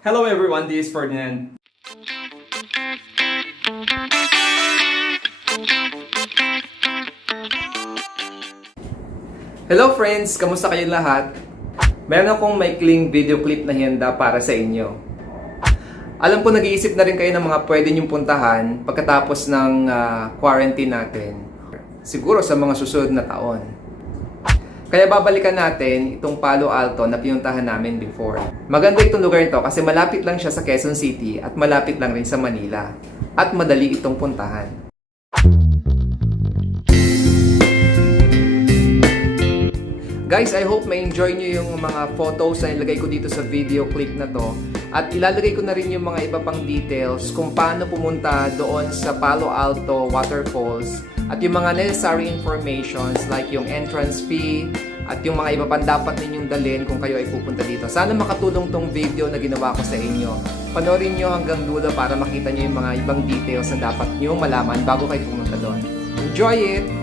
Hello everyone, this is Ferdinand. Hello friends, kamusta kayong lahat? Meron akong maikling video clip na handa para sa inyo. Alam ko nag-iisip na rin kayo ng mga pwede niyong puntahan pagkatapos ng quarantine natin. Siguro sa mga susunod na taon. Kaya babalikan natin itong Palo Alto na pinuntahan namin before. Maganda itong lugar nito kasi malapit lang siya sa Quezon City at malapit lang rin sa Manila. At madali itong puntahan. Guys, I hope ma-enjoy nyo yung mga photos na ilagay ko dito sa video clip na to. At ilalagay ko na rin yung mga iba pang details kung paano pumunta doon sa Palo Alto Waterfalls. At yung mga necessary informations like yung entrance fee at yung mga iba pang dapat ninyong dalhin kung kayo ay pupunta dito. Sana makatulong tong video na ginawa ko sa inyo. Panoorin nyo hanggang dulo para makita nyo yung mga ibang details na dapat nyo malaman bago kayo pumunta doon. Enjoy it!